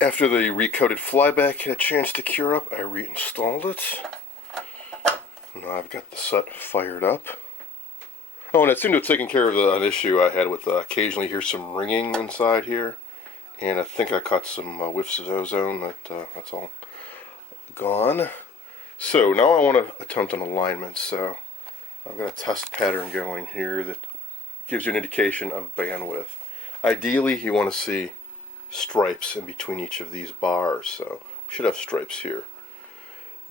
After the recoated flyback had a chance to cure up, I reinstalled it. Now I've got the set fired up. Oh, and it seemed to have taken care of an issue I had with occasionally hear some ringing inside here. And I think I caught some whiffs of ozone. That's all gone. So now I want to attempt an alignment. So I've got a test pattern going here that gives you an indication of bandwidth. Ideally, you want to see stripes in between each of these bars. So we should have stripes here.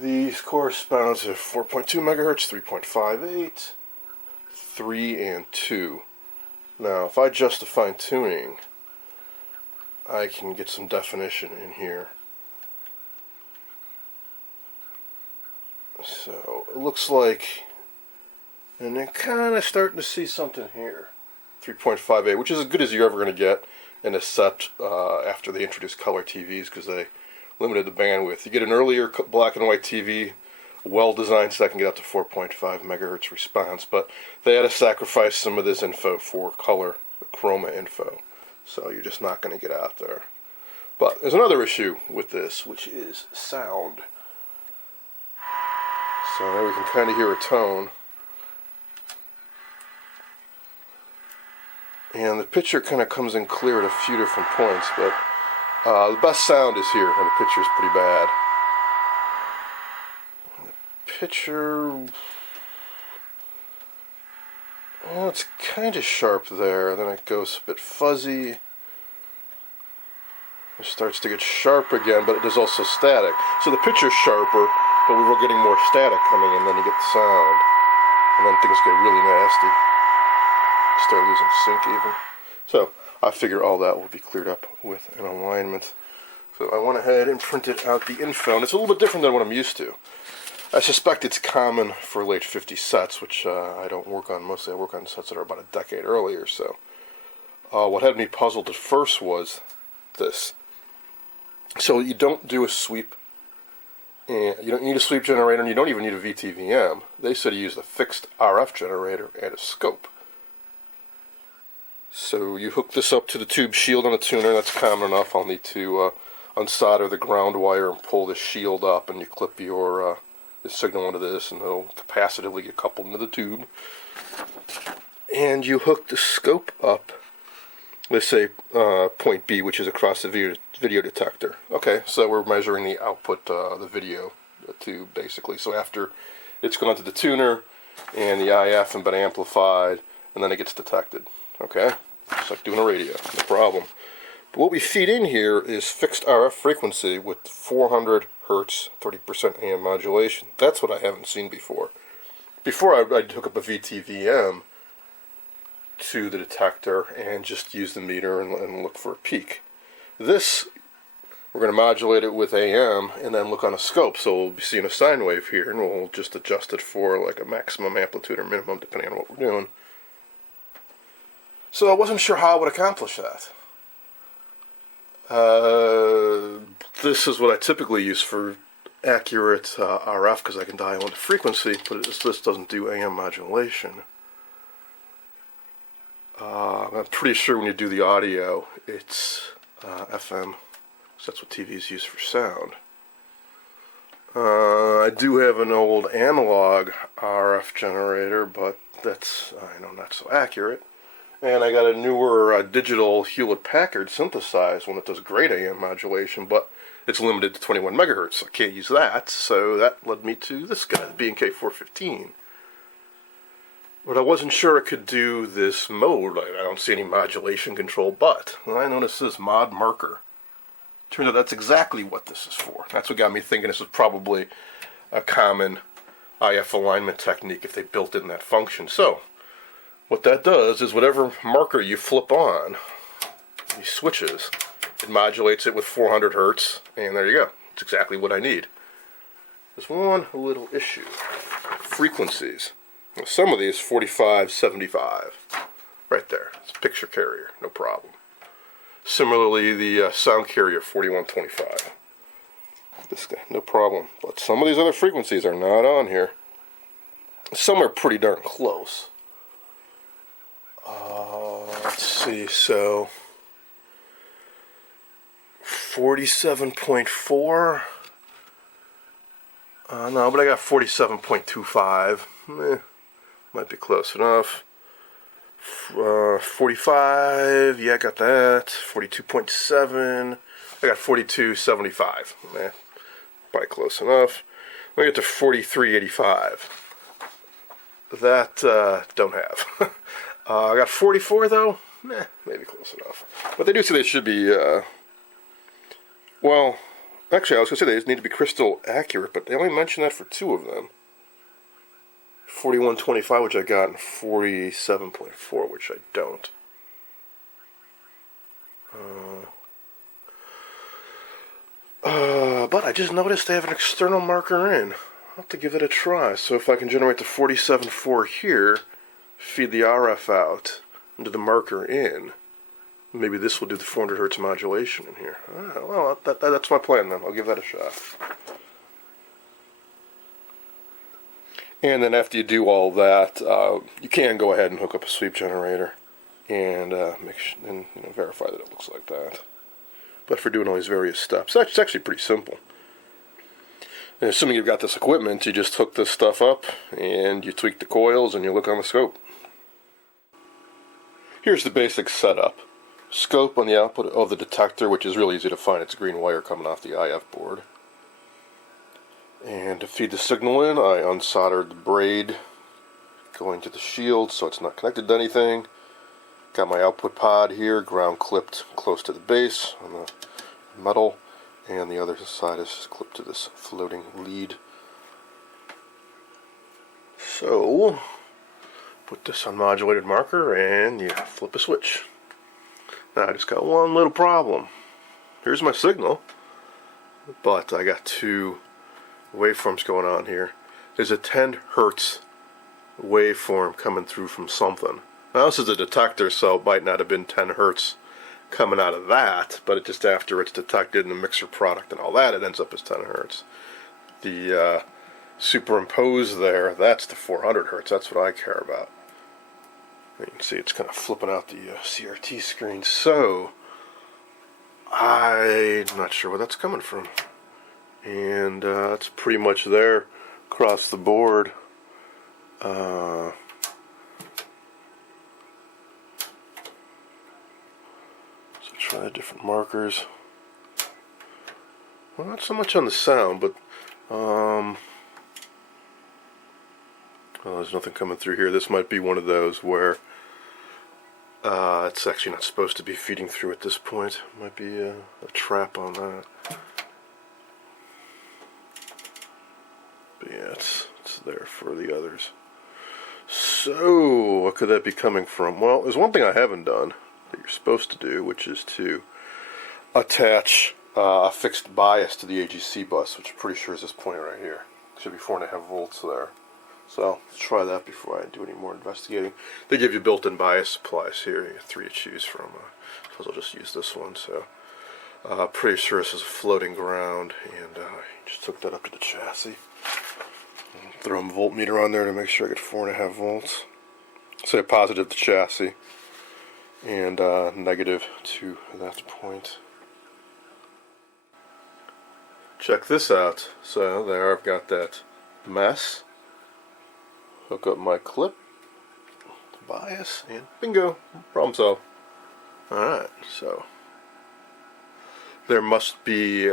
These correspond to 4.2 megahertz, 3.58, 3, and 2. Now, if I adjust the fine tuning, I can get some definition in here. So it looks like, and then kind of starting to see something here. 3.58, which is as good as you're ever going to get in a set after they introduced color TVs, because they limited the bandwidth. You get an earlier black and white TV, well-designed, so that can get up to 4.5 megahertz response, but they had to sacrifice some of this info for color, the chroma info. So you're just not going to get out there. But there's another issue with this, which is sound. So now we can kind of hear a tone. And the picture kind of comes in clear at a few different points, but the best sound is here, and the picture is pretty bad. The picture, well, it's kind of sharp there, then it goes a bit fuzzy. It starts to get sharp again, but it is also static. So the picture's sharper, but we were getting more static coming in, then you get the sound. And then things get really nasty. Start losing sync even. So I figure all that will be cleared up with an alignment. So I went ahead and printed out the info, and it's a little bit different than what I'm used to. I suspect it's common for late 50 sets, which I don't work on. Mostly I work on sets that are about a decade earlier. So what had me puzzled at first was this. So you don't do a sweep, and you don't need a sweep generator, and you don't even need a VTVM. They said you use a fixed RF generator and a scope. So you hook this up to the tube shield on a tuner. That's common enough. I'll need to unsolder the ground wire and pull the shield up, and you clip your the signal into this, and it'll capacitively get coupled into the tube. And you hook the scope up, let's say point B, which is across the video detector. Okay, so we're measuring the output, the video tube, basically. So after it's gone to the tuner, and the IF and been amplified, and then it gets detected. Okay, it's like doing a radio, no problem. But what we feed in here is fixed RF frequency with 400 hertz, 30% AM modulation. That's what I haven't seen before. Before I'd hook up a VTVM to the detector and just use the meter and look for a peak. This, we're going to modulate it with AM and then look on a scope. So we'll be seeing a sine wave here, and we'll just adjust it for like a maximum amplitude or minimum depending on what we're doing. So I wasn't sure how I would accomplish that. This is what I typically use for accurate RF, because I can dial in the frequency, but this doesn't do AM modulation. I'm pretty sure when you do the audio, it's FM, so that's what TVs use for sound. I do have an old analog RF generator, but that's, not so accurate. And I got a newer digital Hewlett-Packard synthesized one that does great AM modulation, but it's limited to 21 megahertz, so I can't use that. So that led me to this guy, the B&K 415. But I wasn't sure it could do this mode. I don't see any modulation control, but I noticed this mod marker. Turns out that's exactly what this is for. That's what got me thinking this is probably a common IF alignment technique if they built in that function. So what that does is whatever marker you flip on, these switches, it modulates it with 400 hertz, and there you go. It's exactly what I need. There's one little issue. Frequencies. Now, some of these, 45, 75. Right there. It's a picture carrier, no problem. Similarly, the sound carrier, 4125. This guy, no problem. But some of these other frequencies are not on here. Some are pretty darn close. Let's see, so 47.4. No, but I got 47.25. Might be close enough. 45, yeah, I got that. 42.7. I got 42.75. Probably close enough. We get to 43.85. That don't have. I got 44 though. Maybe close enough. But they do say they should be. Well, actually, I was gonna say they need to be crystal accurate, but they only mention that for 2 of them. 41.25, which I got, and 47.4, which I don't. But I just noticed they have an external marker in. I'll have to give it a try. So if I can generate the 47.4 here, feed the RF out into the marker in, maybe this will do the 400 hertz modulation in here. Well, that's my plan then. I'll give that a shot. And then after you do all that, you can go ahead and hook up a sweep generator and verify that it looks like that. But for doing all these various steps, it's actually pretty simple. And assuming you've got this equipment, you just hook this stuff up and you tweak the coils and you look on the scope. Here's the basic setup. Scope on the output of the detector, which is really easy to find. It's a green wire coming off the IF board. And to feed the signal in, I unsoldered the braid going to the shield so it's not connected to anything. Got my output pod here, ground clipped close to the base on the metal, and the other side is just clipped to this floating lead. So, put this on modulated marker and you flip a switch. Now I just got one little problem. Here's my signal, but I got 2 waveforms going on here. There's a 10 hertz waveform coming through from something. Now this is a detector, so it might not have been 10 hertz coming out of that, but it just after it's detected in the mixer product and all that, it ends up as 10 hertz. The superimposed there, that's the 400 hertz. That's what I care about. You can see it's kind of flipping out the CRT screen. So I'm not sure where that's coming from. And it's pretty much there across the board. So try the different markers. Well, not so much on the sound, but well, there's nothing coming through here. This might be one of those where it's actually not supposed to be feeding through at this point. Might be a trap on that. But yeah, it's there for the others. So, what could that be coming from? Well, there's one thing I haven't done that you're supposed to do, which is to attach a fixed bias to the AGC bus, which I'm pretty sure is this point right here. Should be 4.5 volts there. So, let's try that before I do any more investigating. They give you built-in bias supplies here. You have 3 to choose from. Suppose I'll just use this one. So, pretty sure this is a floating ground, and just hook that up to the chassis. Throw a voltmeter on there to make sure I get 4.5 volts. Say positive to chassis and negative to that point. Check this out. So there I've got that mess. Hook up my clip, bias, and bingo, problem solved. Alright, so there must be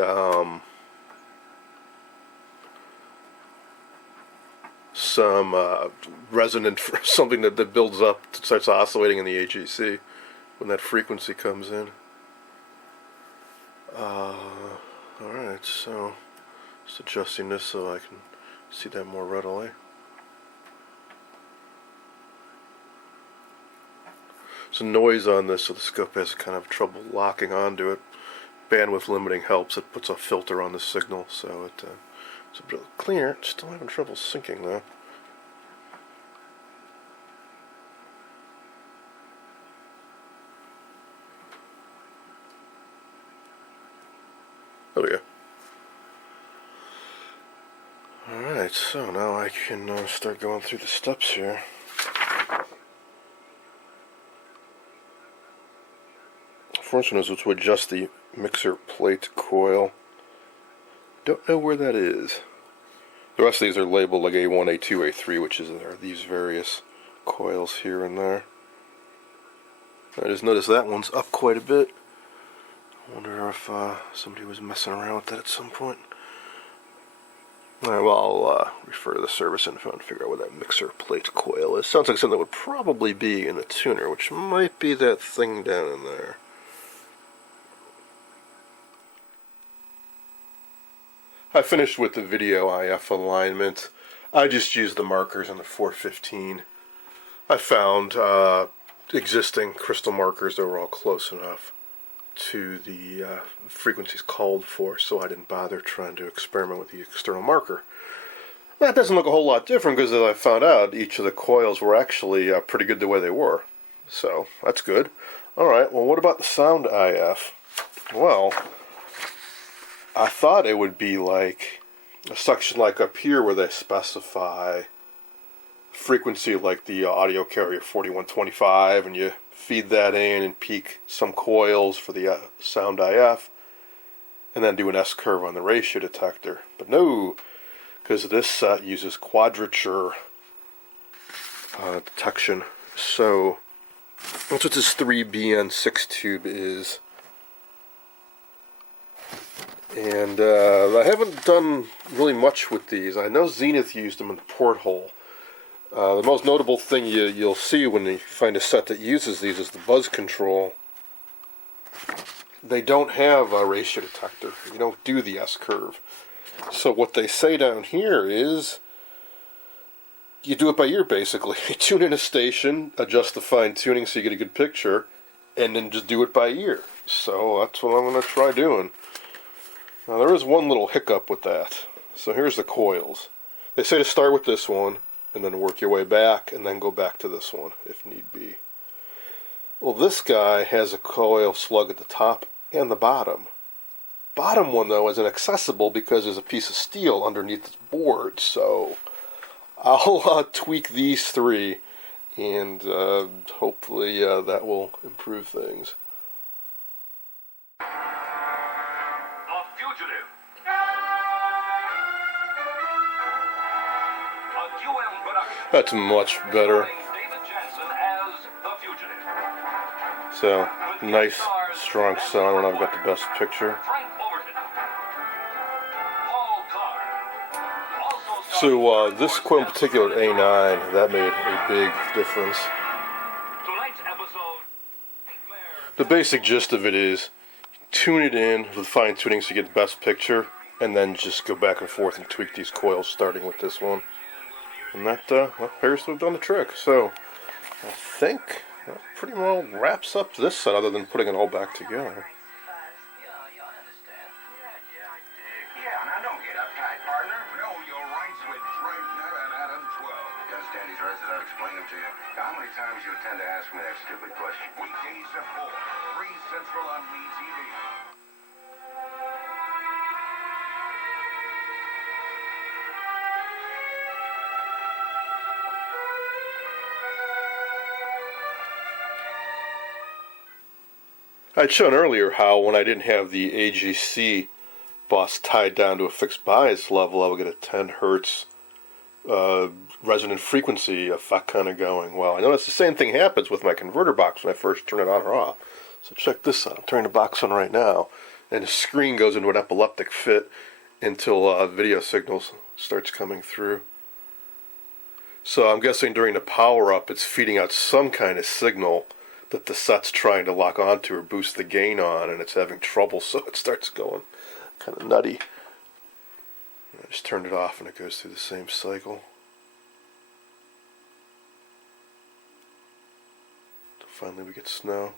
some resonant, something that builds up, starts oscillating in the AGC when that frequency comes in. Alright, so just adjusting this so I can see that more readily. There's a noise on this, so the scope has kind of trouble locking onto it. Bandwidth limiting helps. It puts a filter on the signal, so it's a bit cleaner. Still having trouble syncing though. There we go. Alright, so now I can start going through the steps here. First one is to adjust the mixer plate coil. Don't know where that is. The rest of these are labeled like A1, A2, A3, which are these various coils here and there. I just noticed that one's up quite a bit. I wonder if somebody was messing around with that at some point. Alright, well, I'll refer to the service info and figure out where that mixer plate coil is. Sounds like something that would probably be in the tuner, which might be that thing down in there. I finished with the video IF alignment. I just used the markers on the 415. I found existing crystal markers that were all close enough to the frequencies called for, so I didn't bother trying to experiment with the external marker. That doesn't look a whole lot different because, as I found out, each of the coils were actually pretty good the way they were. So, that's good. Alright, well, what about the sound IF? Well, I thought it would be like a section like up here where they specify frequency like the audio carrier 4125, and you feed that in and peak some coils for the sound IF, and then do an S-curve on the ratio detector. But no, because this set uses quadrature detection. So that's what this 3BN6 tube is. And I haven't done really much with these. I know Zenith used them in the porthole. The most notable thing you'll see when you find a set that uses these is the buzz control. They don't have a ratio detector. You don't do the S-curve. So what they say down here is you do it by ear, basically. You tune in a station, adjust the fine-tuning so you get a good picture, and then just do it by ear. So that's what I'm going to try doing. Now there is one little hiccup with that. So here's the coils. They say to start with this one, and then work your way back, and then go back to this one, if need be. Well, this guy has a coil slug at the top and the bottom. Bottom one, though, is inaccessible because there's a piece of steel underneath this board, so I'll tweak these three, and hopefully that will improve things. That's much better. So, nice, strong sound when I've got the best picture. So, this coil in particular, A9, that made a big difference. The basic gist of it is, tune it in with fine tuning so you get the best picture, and then just go back and forth and tweak these coils, starting with this one. And that appears to have done the trick. So, I think that pretty well wraps up this set, other than putting it all back together. Yeah, now don't get uptight, partner. Know your rights with Dragnet and Adam 12. Does Danny's rights that I've explained them to you? How many times you tend to ask me that stupid question? Weekdays at 4, 3 Central on Me TV. I'd shown earlier how when I didn't have the AGC bus tied down to a fixed bias level, I would get a 10 hertz resonant frequency effect kind of going. Well, I noticed the same thing happens with my converter box when I first turn it on or off. So check this out. I'm turning the box on right now, and the screen goes into an epileptic fit until video signals starts coming through. So I'm guessing during the power up, it's feeding out some kind of signal that the set's trying to lock onto or boost the gain on, and it's having trouble, so it starts going kind of nutty. I just turned it off and it goes through the same cycle. So finally we get snow.